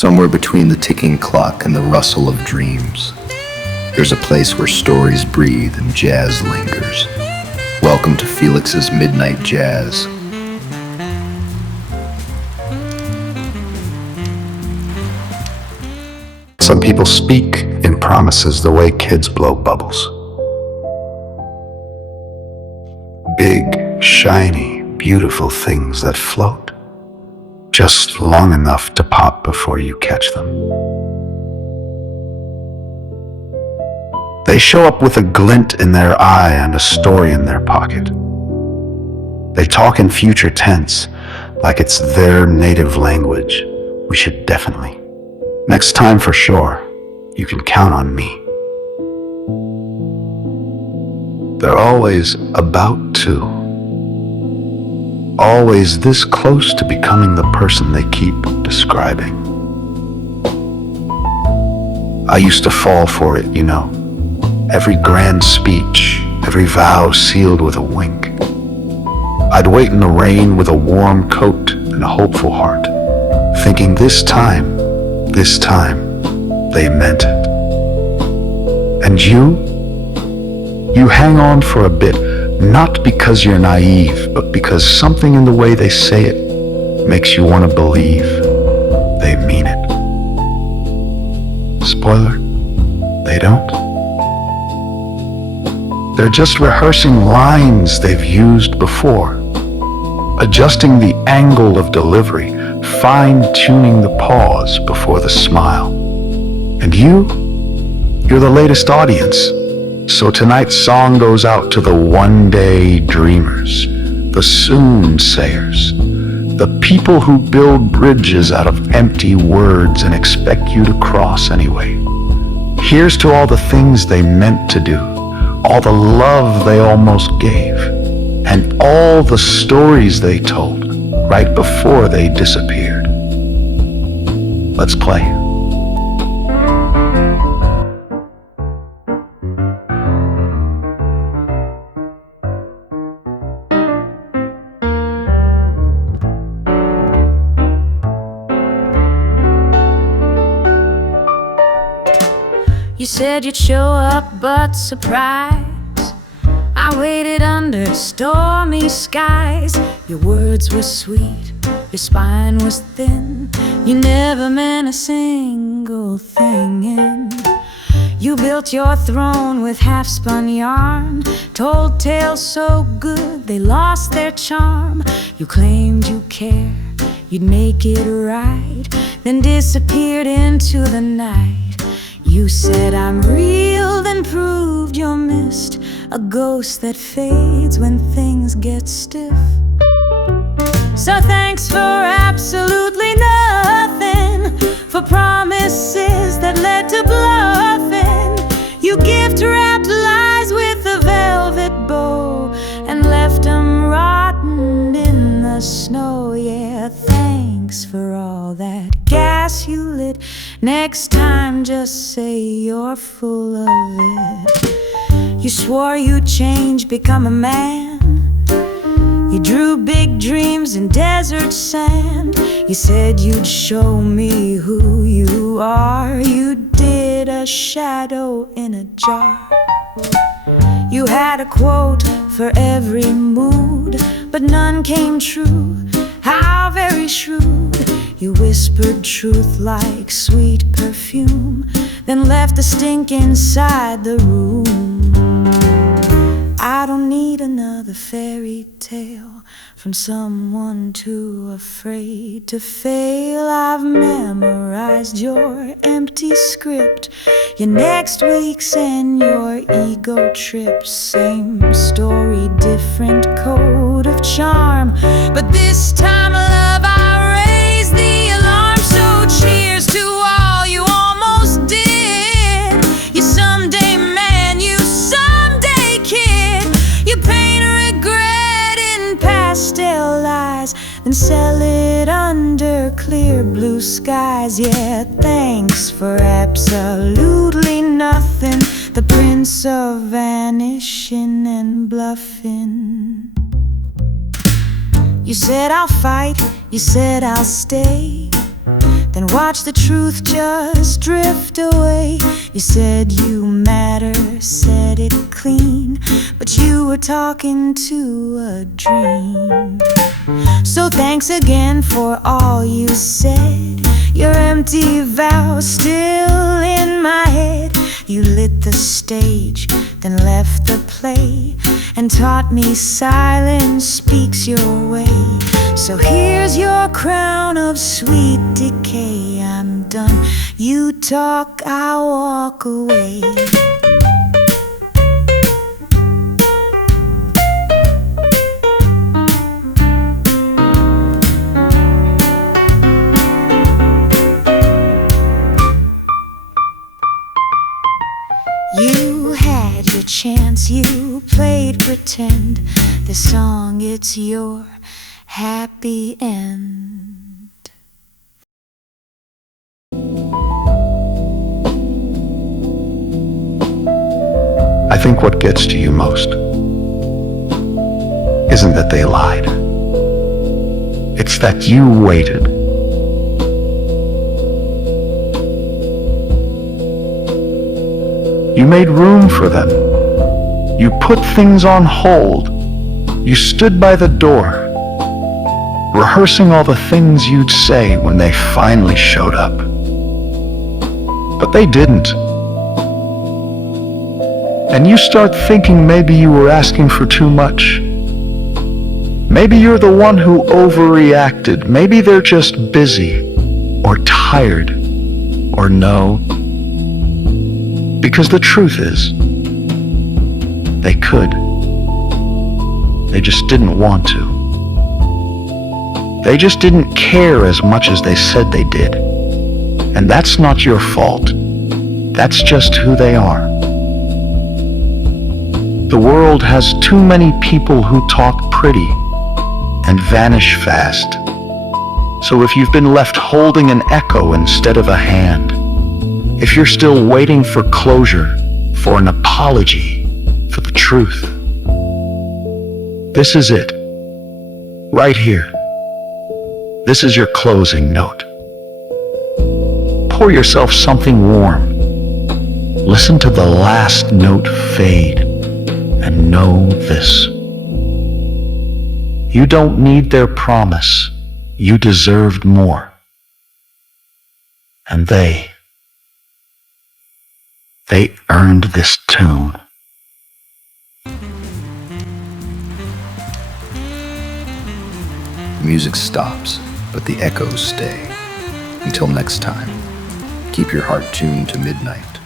Somewhere between the ticking clock and the rustle of dreams, there's a place where stories breathe and jazz lingers. Welcome to Felix's Midnight Jazz. Some people speak in promises the way kids blow bubbles. Big, shiny, beautiful things that float, just long enough to pop before you catch them. They show up with a glint in their eye and a story in their pocket. They talk in future tense, like it's their native language. We should definitely. Next time for sure, you can count on me. They're always about to. Always this close to becoming the person they keep describing. I used to fall for it, you know. Every grand speech, every vow sealed with a wink. I'd wait in the rain with a warm coat and a hopeful heart, thinking this time, they meant it. And you hang on for a bit, not because you're naive, but because something in the way they say it makes you want to believe they mean it. Spoiler, they don't. They're just rehearsing lines they've used before, adjusting the angle of delivery, fine-tuning the pause before the smile. And you're the latest audience. So tonight's song goes out to the one-day dreamers, the soon-sayers, the people who build bridges out of empty words and expect you to cross anyway. Here's to all the things they meant to do, all the love they almost gave, and all the stories they told right before they disappeared. Let's play. You said you'd show up, but surprise, I waited under stormy skies. Your words were sweet, your spine was thin, you never meant a single thing in. You built your throne with half-spun yarn, told tales so good they lost their charm. You claimed you cared, you'd make it right, then disappeared into the night. You said I'm real, then proved you're mist, a ghost that fades when things get stiff. So thanks for absolutely nothing, for promises that led to bluffing. You gift-wrapped lies with a velvet bow and left them rotten in the snow. Yeah, thanks for all that gas you lit. Next time just say you're full of it. You swore you'd change, become a man. You drew big dreams in desert sand. You said you'd show me who you are. You did a shadow in a jar. You had a quote for every mood, but none came true. How very shrewd. You whispered truth like sweet perfume, then left the stink inside the room. I don't need another fairy tale from someone too afraid to fail. I've memorized your empty script, your next week's and your ego trips. Same story, different code of charm, but this time love I raised the alarm. So cheers to all you almost did. You someday man, you someday kid. You paint regret in pastel lies, then sell it under clear blue skies. Yeah, thanks for absolutely nothing, the prince of vanishing and bluffing. You said I'll fight, you said I'll stay, then watch the truth just drift away. You said you matter, said it clean, but you were talking to a dream. So thanks again for all you said. Your empty vow still in my head. You lit the stage, then left the play, and taught me silence speaks your way. So here's your crown of sweet decay. I'm done. You talk, I walk away. You had your chance, you played pretend. This song, it's your happy end. I think what gets to you most isn't that they lied. It's that you waited. You made room for them. You put things on hold. You stood by the door, rehearsing all the things you'd say when they finally showed up. But they didn't. And you start thinking maybe you were asking for too much. Maybe you're the one who overreacted. Maybe they're just busy, or tired, or no. Because the truth is, they could. They just didn't want to. They just didn't care as much as they said they did. And that's not your fault. That's just who they are. The world has too many people who talk pretty and vanish fast. So if you've been left holding an echo instead of a hand, if you're still waiting for closure, for an apology, for the truth, this is it. Right here. This is your closing note. Pour yourself something warm. Listen to the last note fade, and know this. You don't need their promise. You deserved more. And they earned this tune. The music stops, but the echoes stay. Until next time, keep your heart tuned to midnight.